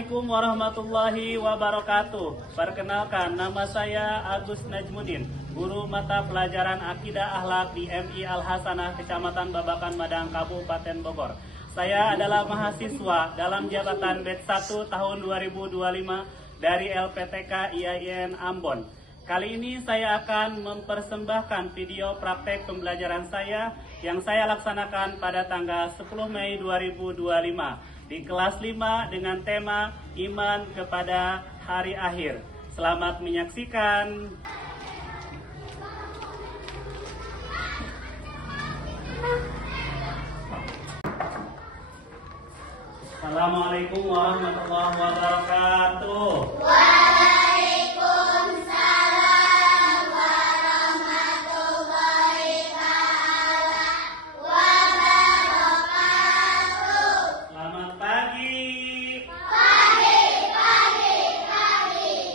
Assalamualaikum warahmatullahi wabarakatuh. Perkenalkan, nama saya Agus Najmuddin, guru mata pelajaran Akidah Akhlak di MI Al-Hasanah, Kecamatan Babakan, Madang, Kabupaten Bogor. Saya adalah mahasiswa dalam jabatan Batch 1 tahun 2025 dari LPTK IAIN Ambon. Kali ini saya akan mempersembahkan video praktek pembelajaran saya yang saya laksanakan pada tanggal 10 Mei 2025 di kelas 5 dengan tema Iman kepada Hari Akhir. Selamat menyaksikan. Assalamualaikum warahmatullahi wabarakatuh. Waalaikumsalam warahmatullahi wabarakatuh. Selamat pagi.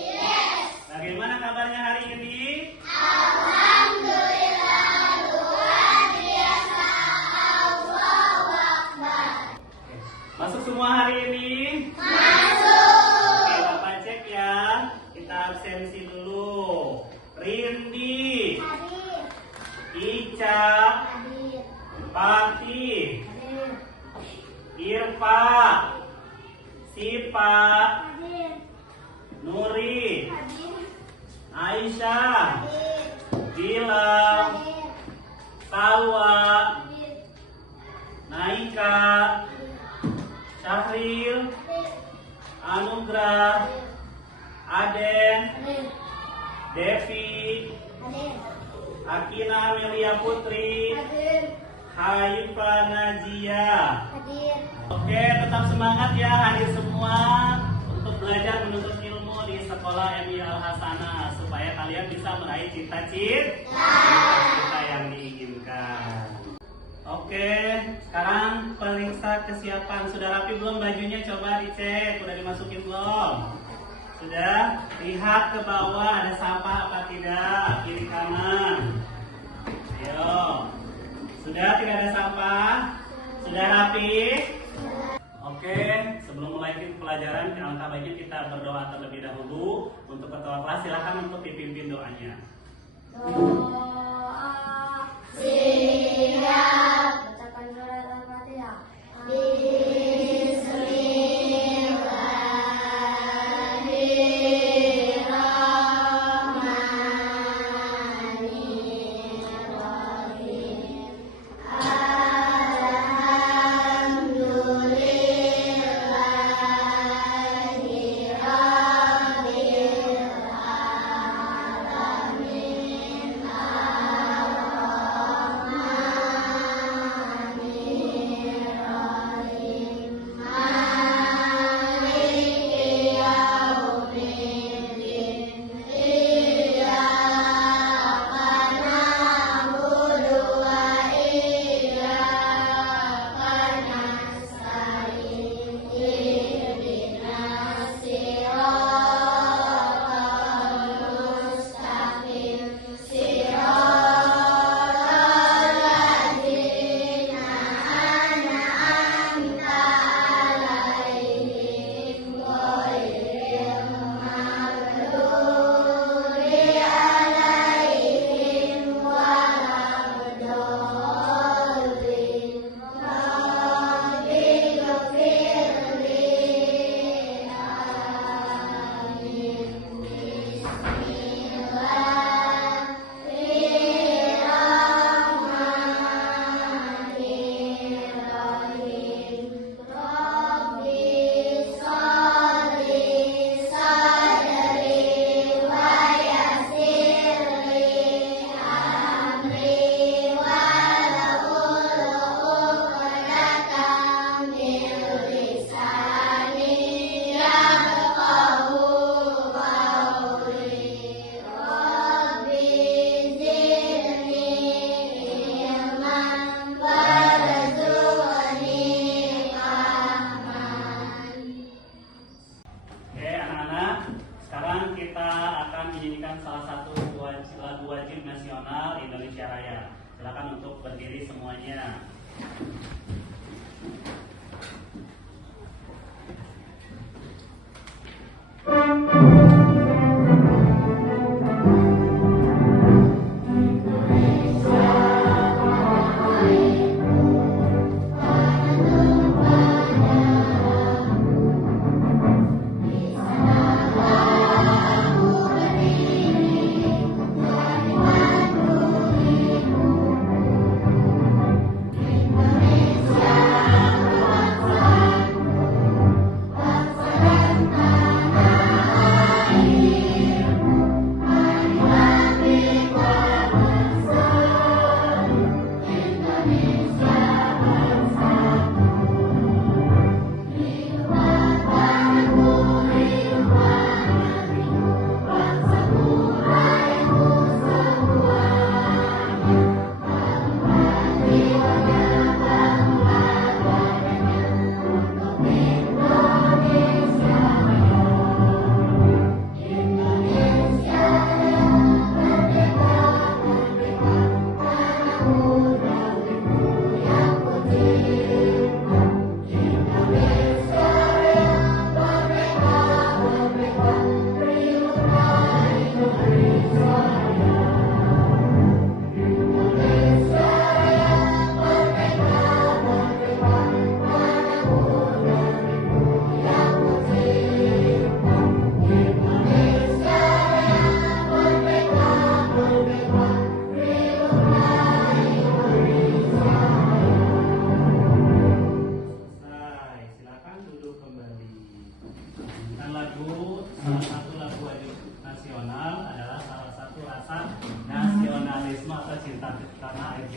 Yes. Bagaimana kabarnya hari ini? Alhamdulillah, luar biasa. Allahu Akbar. Masuk semua hari ini? Masuk. Oke, Bapak cek ya. Kita absensi dulu. Rindi, Hadir. Ica, Hadir. Pati, Hadir. Irfa, Sipa, Hadir. Nuri, Hadir. Aisyah, Hadir. Bilal, Hadir. Salwa, Hadir. Naika, Syahril, Anugrah, Aden, Hadir. Devi, Hadir. Akina Melia Putri, Hadir. Haifa Najia. Hadir. Oke, tetap semangat ya hadir semua untuk belajar menuntut ilmu di sekolah MI Al-Hasanah supaya kalian bisa meraih cita-cita yang diinginkan. Oke, sekarang periksa kesiapan. Sudah rapi belum bajunya? Coba dicek. Udah dimasukin belum? Sudah? Lihat ke bawah ada sampah apa tidak? Kiri kanan. Ayo. Sudah tidak ada sampah? Sudah rapi? Oke, sebelum mulai pelajaran, alangkah baiknya kita berdoa terlebih dahulu. Untuk ketua kelas, silakan untuk dipimpin doanya. Doa siap. Bacakan surat Al-Fatihah. Bismillahirrahmanirrahim. Alhamdulillahi rabbil alamin. Ar-Rahmanirrahim. Maliki yaumiddin. Iyyaka na'budu wa iyyaka nasta'in. Ihdinas siratal mustaqim. Siratal ladzina an'amta 'alaihim ghairil maghdubi 'alaihim waladdallin. Rabbi ghfirli. Amin. Bismillahirrahmanirrahim. Rabbi sholli sadri wa yassirli amri wahlul 'uqdatam min lisani yafqahu qawli. Rabbi zidni ilman warzuqni fahman. Oke, anak-anak, sekarang kita akan menyanyikan salah satu lagu wajib nasional Indonesia Raya. Silakan untuk berdiri semuanya.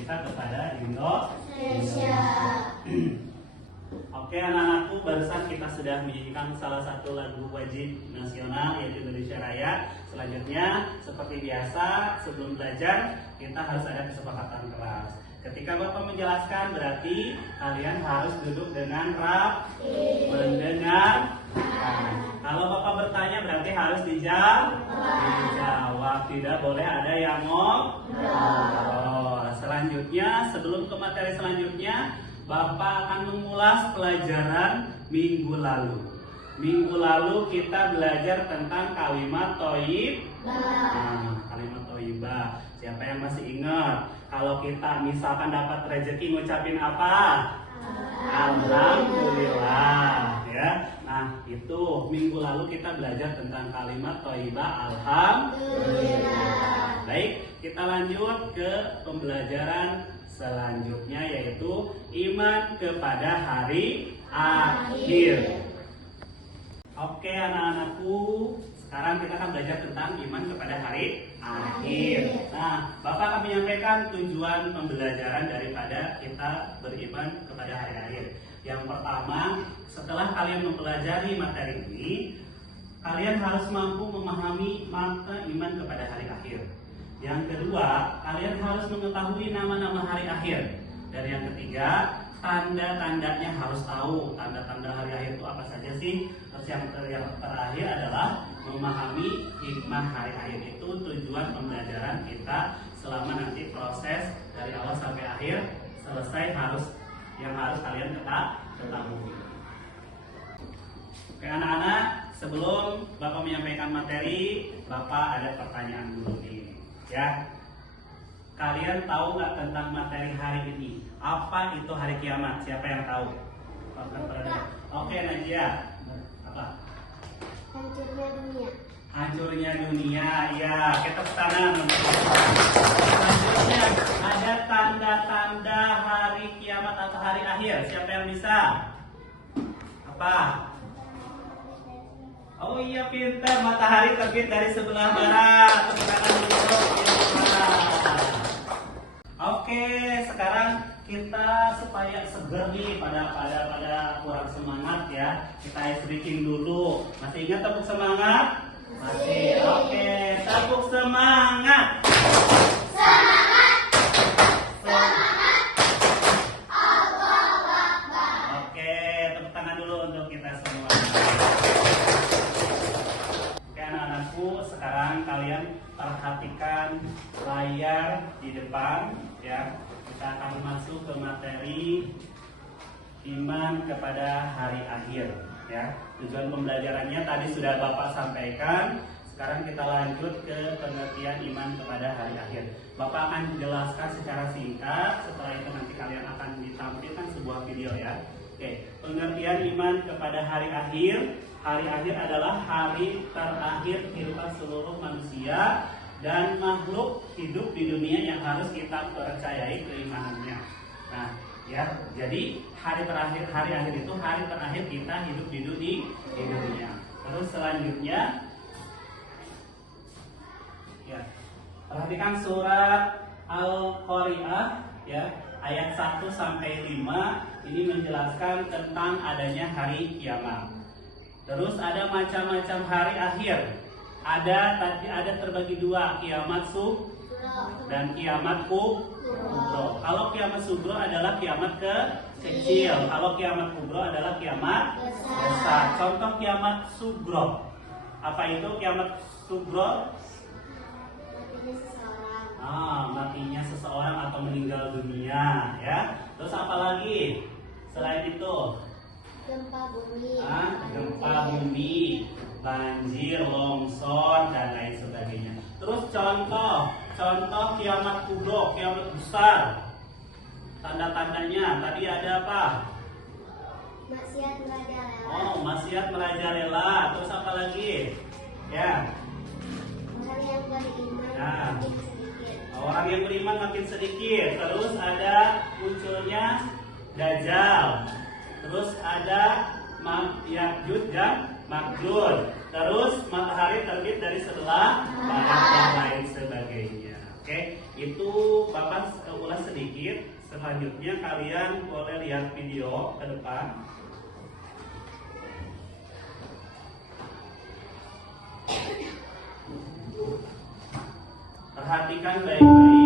kita kepada Indonesia. Indonesia. Oke anak-anakku, barusan kita sudah menyanyikan salah satu lagu wajib nasional yaitu Indonesia Raya. Selanjutnya seperti biasa sebelum belajar kita harus ada kesepakatan kelas. Ketika Bapak menjelaskan berarti kalian harus duduk dengan rapi, mendengar. Kalau Bapak bertanya berarti harus dijawab. Tidak boleh ada yang ngobrol. Selanjutnya sebelum ke materi selanjutnya, Bapak akan mengulas pelajaran minggu lalu. Minggu lalu kita belajar tentang kalimat thayyibah. Kalimat thayyibah. Siapa yang masih ingat? Kalau kita misalkan dapat rezeki ngucapin apa? Alhamdulillah, ya. Nah, itu minggu lalu kita belajar tentang kalimat thayyibah alhamdulillah. Baik, kita lanjut ke pembelajaran selanjutnya yaitu iman kepada hari akhir. Oke anak-anakku, sekarang kita akan belajar tentang iman kepada hari akhir. Nah, Bapak akan menyampaikan tujuan pembelajaran daripada kita beriman kepada hari akhir. Yang pertama, setelah kalian mempelajari materi ini, kalian harus mampu memahami makna iman kepada hari akhir. Yang kedua, kalian harus mengetahui nama-nama hari akhir. Dan yang ketiga, tanda-tandanya harus tahu. Tanda-tanda hari akhir itu apa saja sih? Terus yang terakhir adalah memahami hikmah hari akhir. Itu tujuan pembelajaran kita selama nanti proses dari awal sampai akhir selesai yang harus kalian ketahui. Oke anak-anak, sebelum Bapak menyampaikan materi, Bapak ada pertanyaan dulu nih. Ya, kalian tahu nggak tentang materi hari ini? Apa itu hari kiamat? Siapa yang tahu? Oke, Najia. Apa? Hancurnya dunia. Hancurnya dunia. Ya, kita kesana. Selanjutnya ada tanda-tanda hari kiamat atau hari akhir. Siapa yang bisa? Apa? Oh iya pintar, matahari terbit dari sebelah barat. Oke, sekarang kita supaya seger nih pada kurang semangat ya, kita ice-breaking dulu. Masih ingat tepuk semangat? Masih. Oke, tepuk semangat. Semangat. Semangat. Allahu Akbar. Oke, tepuk tangan dulu untuk kita semua. Oke anak-anakku, sekarang kalian perhatikan layar di depan ya. Kita akan masuk ke materi iman kepada hari akhir ya. Tujuan pembelajarannya tadi sudah Bapak sampaikan. Sekarang kita lanjut ke pengertian iman kepada hari akhir. Bapak akan jelaskan secara singkat. Setelah itu nanti kalian akan ditampilkan sebuah video ya. Oke, pengertian iman kepada hari akhir. Hari akhir adalah hari terakhir kehidupan seluruh manusia dan makhluk hidup di dunia yang harus kita percayai keimanannya. Nah, ya, jadi hari akhir itu hari terakhir kita hidup di dunia. Terus selanjutnya, ya, perhatikan surat Al-Qari'ah, ya, ayat 1 sampai 5 ini menjelaskan tentang adanya hari kiamat. Terus ada macam-macam hari akhir. Ada terbagi dua, kiamat sugro dan kiamat kubro. Kalau kiamat sugro adalah kiamat kecil, kalau kiamat kubro adalah kiamat besar. Contoh kiamat sugro. Apa itu kiamat sugro? Matinya seseorang atau meninggal dunia, ya. Terus apa lagi? Selain itu? Gempa bumi. Gempa bumi, banjir, longsor dan lain sebagainya. Terus contoh kiamat kubro, kiamat besar. Tanda-tandanya tadi ada apa? Maksiat merajalela. Maksiat merajalela. Terus apa lagi? Ya. Orang yang beriman Nah. makin sedikit. Orang yang beriman makin sedikit. Terus ada munculnya Dajjal. Terus ada Ya'juj dan Ma'juj. Terus matahari terbit dari sebelah barat dan lain sebagainya. Oke, Itu Bapak ulas sedikit. Selanjutnya kalian boleh lihat video ke depan. Perhatikan baik-baik.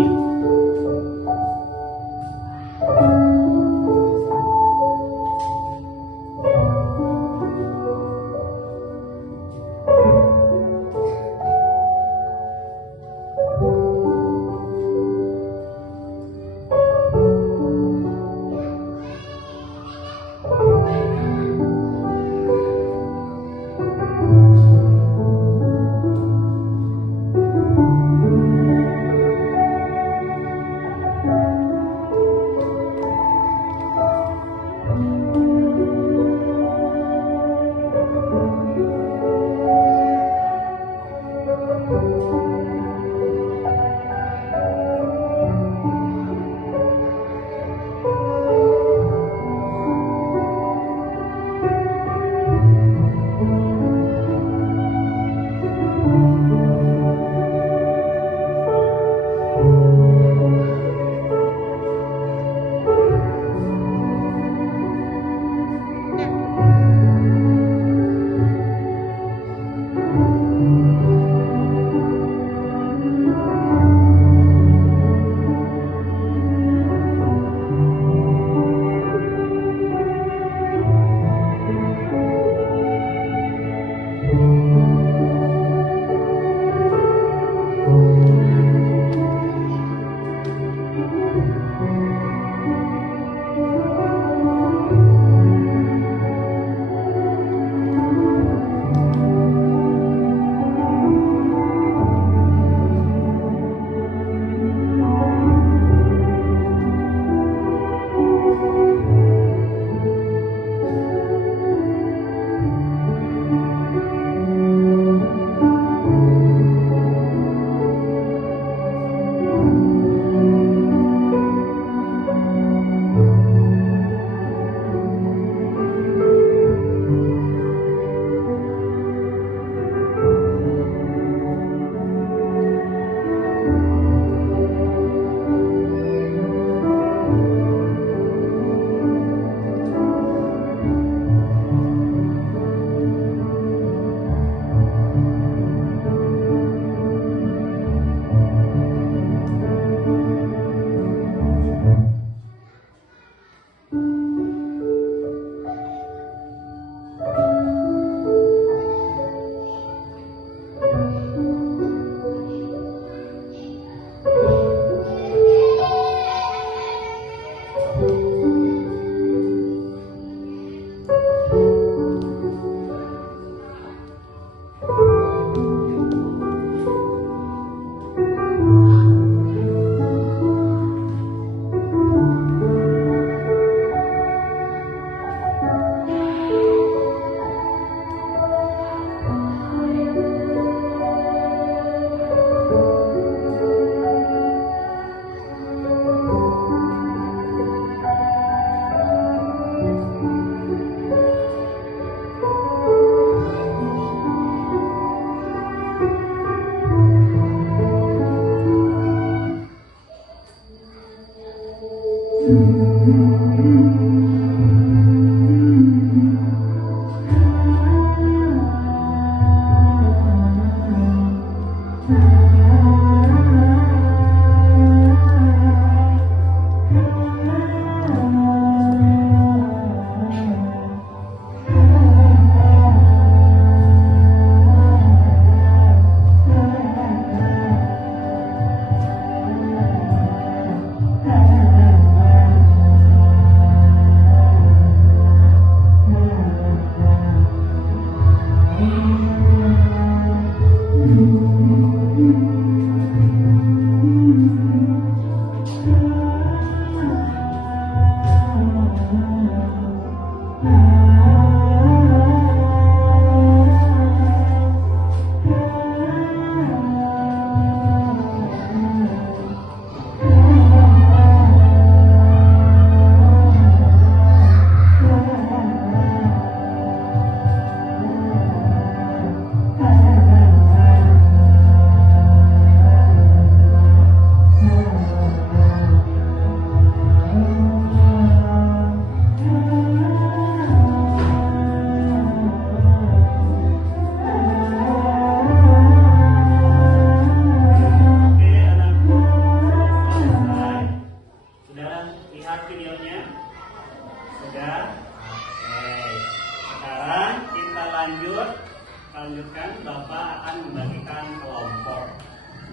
lanjutkan, Bapak akan membagikan kelompok.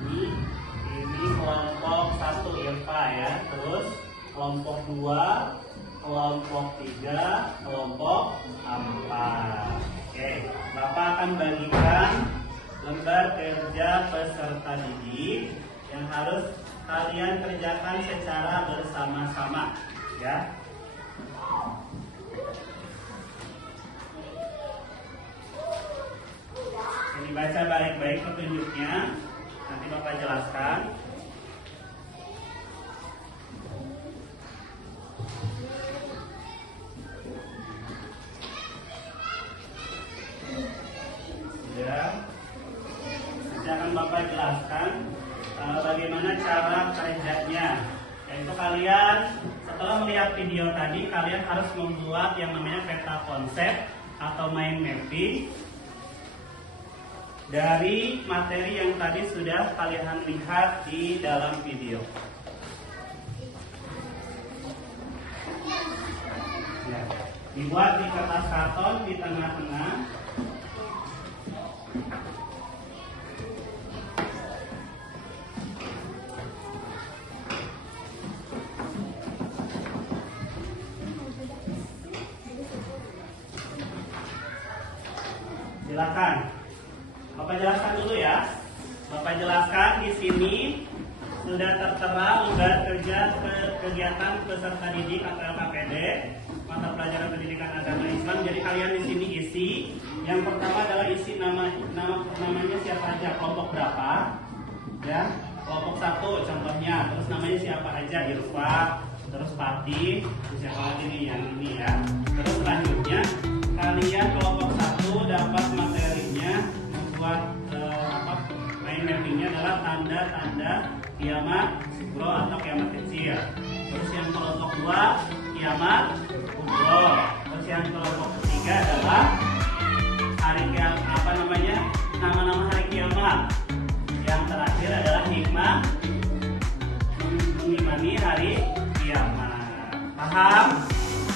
Ini kelompok 1 IPA ya, terus kelompok 2, kelompok 3, kelompok 4. Oke, Bapak akan bagikan lembar kerja peserta didik yang harus kalian kerjakan secara bersama-sama ya. Ini baca baik-baik petunjuknya, nanti Bapak jelaskan. Sudah. Nanti akan Bapak jelaskan bagaimana cara kerjanya. Yaitu kalian setelah melihat video tadi, kalian harus membuat yang namanya peta konsep atau mind mapping dari materi yang tadi sudah kalian lihat di dalam video. Ya, dibuat di kertas karton di tengah-tengah. Silakan. Bapak jelaskan dulu ya. Bapak jelaskan di sini sudah tertera lembar kerja kegiatan peserta didik atau LKPD mata pelajaran pendidikan agama Islam. Jadi kalian di sini isi. Yang pertama adalah isi namanya siapa aja, kelompok berapa, ya. Kelompok 1 contohnya, terus namanya siapa aja, Irfa, terus Fatih, terus siapa lagi nih yang ini ya. Terus selanjutnya kalian kelompok 1 dapat materinya membuat main mappingnya adalah tanda-tanda kiamat kubro atau kiamat kecil. Terus yang kelompok 2 kiamat kubro. Terus yang kelompok 3 adalah hari kiamat, nama-nama hari kiamat. Yang terakhir adalah hikmah mengimani hari kiamat. Paham?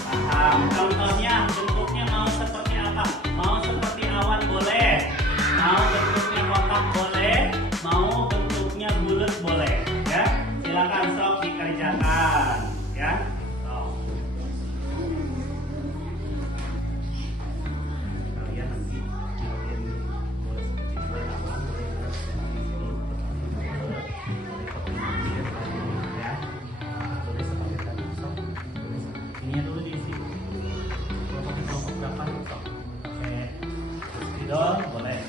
Paham. Contohnya bentuknya mau seperti apa? Mau seperti awan boleh, mau bentuknya kotak boleh, mau bentuknya bulat boleh, ya. Silakan sok dikerjakan, ya. Kalian nanti boleh seperti awan, ya. Boleh seperti tadi, sok. Ini dulu diisi. Kelompok berapa? Sok. Spidol boleh.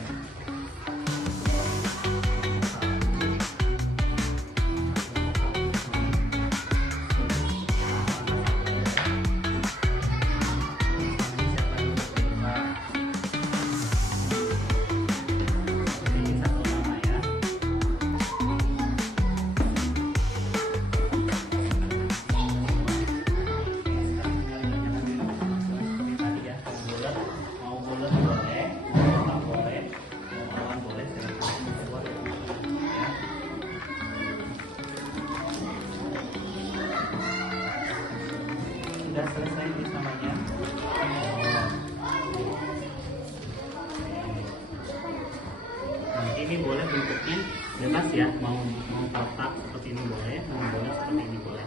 Sudah selesai tulis namanya. Nanti ini boleh bentuknya bebas ya, mau kotak seperti ini boleh, mau bola seperti ini boleh.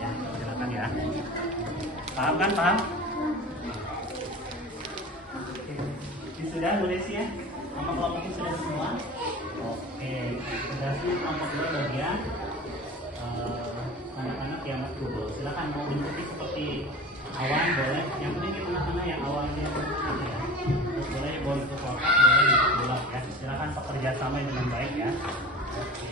Ya, silakan ya. Paham kan? Paham? Oke. Ini sudah nulisnya? Nama kelompoknya sudah semua? Oke. Sudah sih kelompok 2 bagian. Anak-anak kiamat kubro, silakan mau bentuknya seperti awan boleh, yang penting di tengah-tengah yang awannya ya. Terus boleh bentuk kotak, boleh bentuk bulat ya. Silakan bekerja sama dengan baik ya. Oke.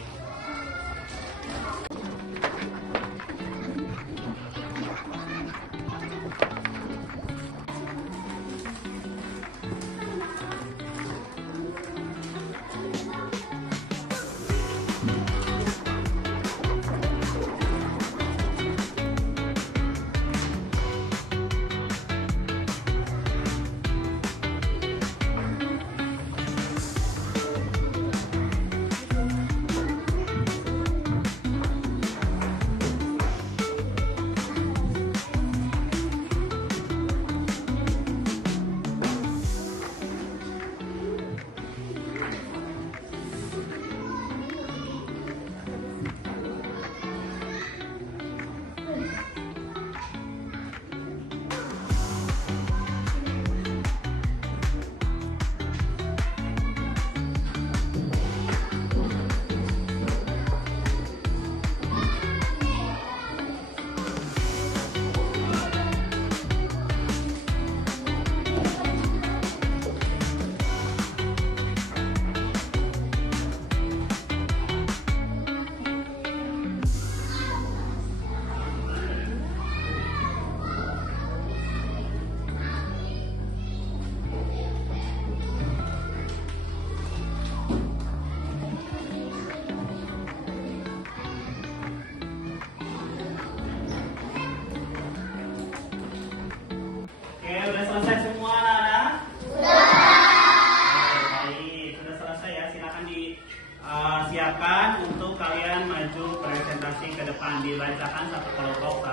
silakan untuk kalian maju presentasi ke depan, dibacakan satu kelompok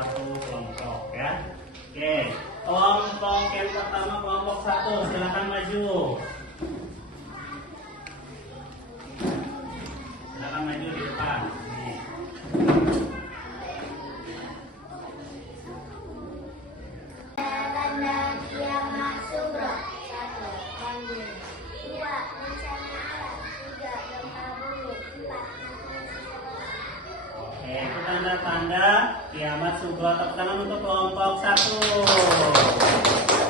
ya. Oke, kelompok yang pertama kelompok 1 silakan maju. Silakan maju di depan. Nih. Tanda kiamat sugro. 1. Banjir. 2. Bencana alam. 3. Gempa bumi. 4. Oke, itu tanda-tanda kiamat sugro. Tepuk tangan untuk kelompok 1.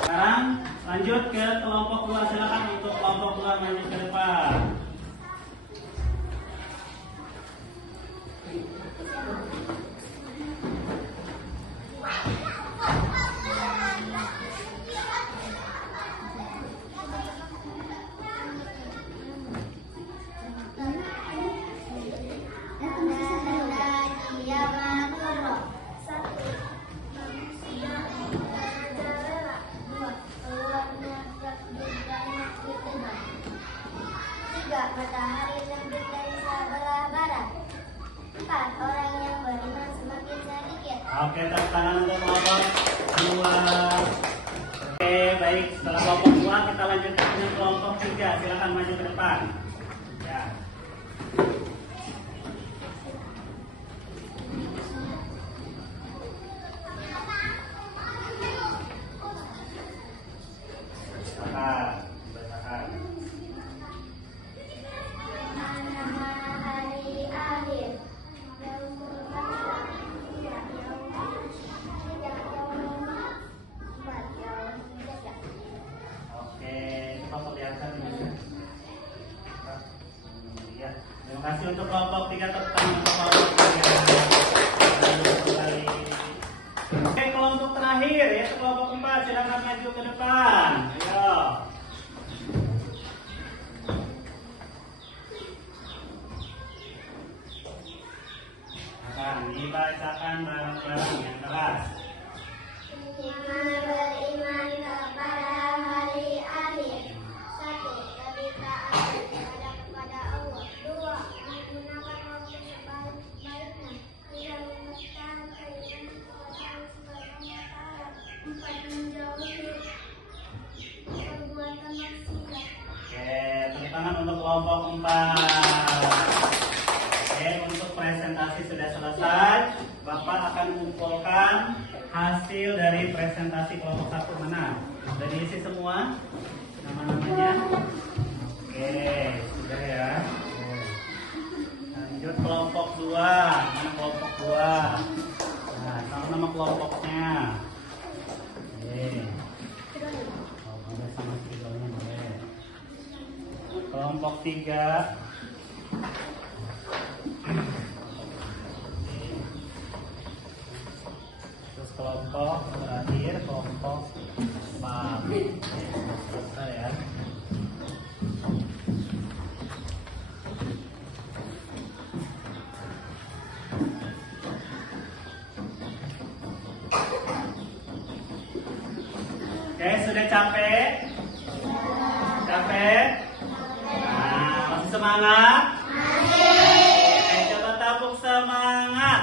Sekarang lanjut ke kelompok 2. Silakan untuk kelompok 2 maju ke depan. Matahari terbit dari sebelah barat. 4. Orang yang beriman semakin sedikit. Oke, tepuk tangan untuk kelompok 2. Oke, baik. Setelah kelompok 2, kita lanjutkan dengan kelompok 3. Silakan maju ke depan. Ya. Bacakan. Hari akhir. Oke, coba perlihatkan ini. Ya, terima kasih untuk kelompok 3. Tepuk tangan untuk kelompok 3. Oke, kelompok terakhir yaitu kelompok 4. Silakan maju ke depan. Ayo. Akan dibacakan bareng-bareng yang keras. Yang beriman kepada hari akhir. 1. Lebih taat kepada Allah. 2. Menggunakan waktu sebaik-baiknya. 3. Memegang keimanan kepada Allah Subhanahu wa Ta'ala. 4. Menjauhi perbuatan maksiat. Oke, tepuk tangan untuk kelompok 4. Oke, untuk presentasi sudah selesai. Bapak akan mengumpulkan hasil dari presentasi kelompok 1 mana? Sudah diisi semua nama-namanya? Oke, sudah ya. Lanjut kelompok 2. Mana kelompok 2? Nah, sama nama kelompoknya. Oke. Oh, boleh sama spidolnya boleh. Kelompok 3. Terus kelompok terakhir kelompok 4. Selesai ya. Oke, sudah capek? Capek? Nah, masih semangat? Oke, coba tepuk semangat.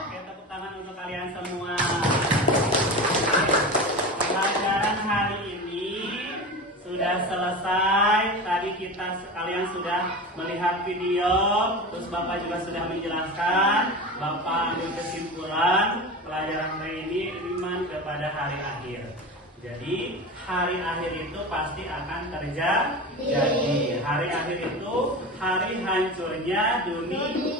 Oke, tepuk tangan untuk kalian semua. Pelajaran hari ini sudah selesai. Tadi kalian sudah melihat video, terus Bapak juga sudah menjelaskan. Bapak ambil kesimpulan pelajaran hari ini iman kepada hari akhir. Jadi hari akhir itu pasti akan terjadi. Hari akhir itu hari hancurnya dunia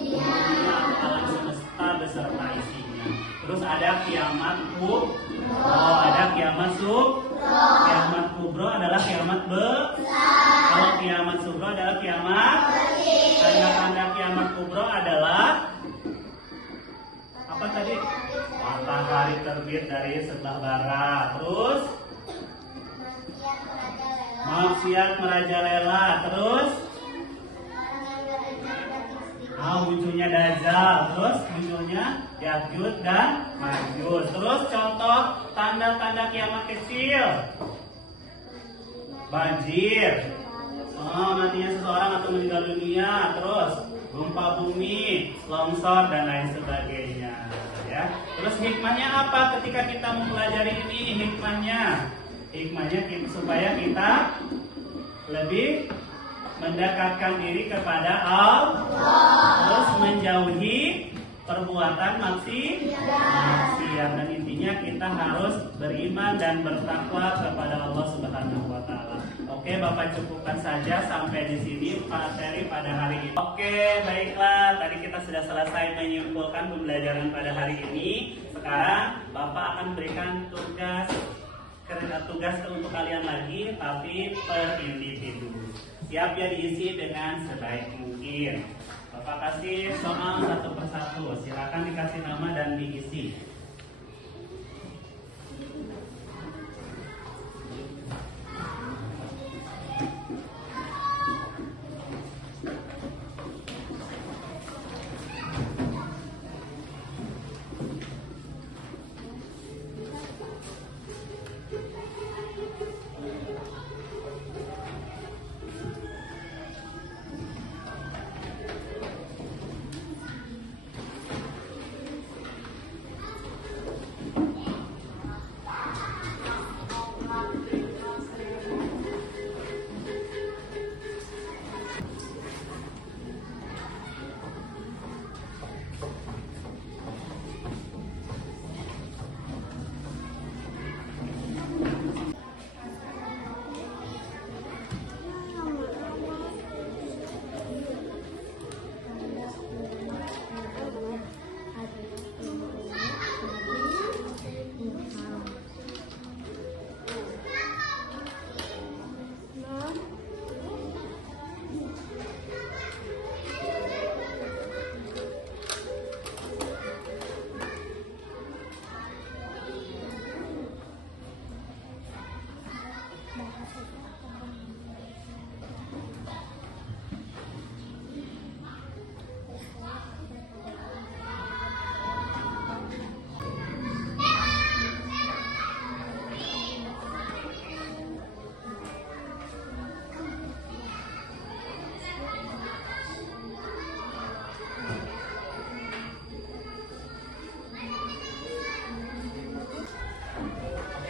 atau alam semesta beserta isinya. Terus ada kiamat kubro, ada kiamat sugro. Kiamat kubro adalah kiamat besar. Kalau kiamat sugro adalah kiamat kecil. Tanda-tanda kiamat kubro adalah apa tadi? Matahari terbit dari sebelah barat. Terus maksiat merajalela. Terus munculnya Dajjal. Terus munculnya Ya'juj dan Ma'juj. Terus contoh tanda-tanda kiamat kecil. banjir, matinya seseorang atau meninggal dunia, terus gempa bumi, longsor dan lain sebagainya. Ya. Terus hikmahnya apa ketika kita mempelajari ini? Hikmahnya supaya kita lebih mendekatkan diri kepada Allah, terus menjauhi perbuatan maksiat, dan intinya kita harus beriman dan bertakwa kepada Allah Subhanahu wa taala. Oke, Bapak cukupkan saja sampai di sini materi pada hari ini. Oke, baiklah, tadi kita sudah selesai menyimpulkan pembelajaran pada hari ini. Sekarang Bapak akan berikan tugas untuk kalian lagi, tapi per individu. Siap ya, diisi dengan sebaik mungkin. Bapak kasih soal satu persatu. Silakan dikasih nama dan diisi.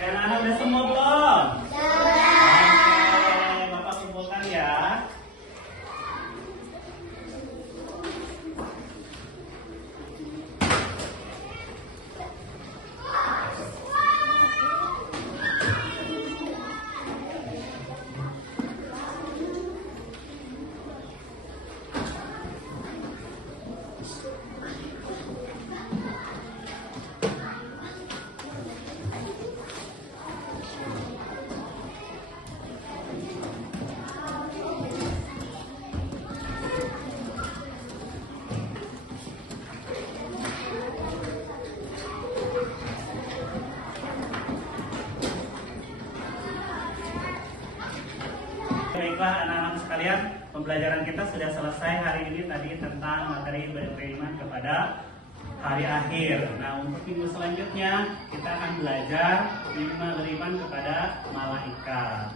Anak-anak udah semua belum? Oke, Bapak kumpulkan ya. Baiklah anak-anak sekalian, pembelajaran kita sudah selesai hari ini tadi tentang materi beriman kepada hari akhir. Nah, untuk minggu selanjutnya kita akan belajar beriman kepada malaikat.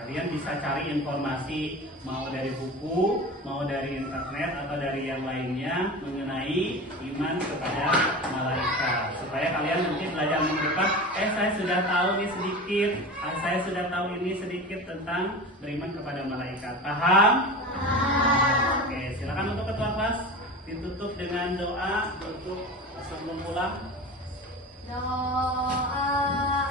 Kalian bisa cari informasi mau dari buku, mau dari internet atau dari yang lainnya mengenai iman kepada malaikat. Supaya kalian nanti belajar minggu depan, saya sudah tahu ini sedikit, saya sudah tahu ini sedikit tentang beriman kepada malaikat. Paham? Oke, silakan untuk ketua kelas ditutup dengan doa untuk sebelum pulang. Doa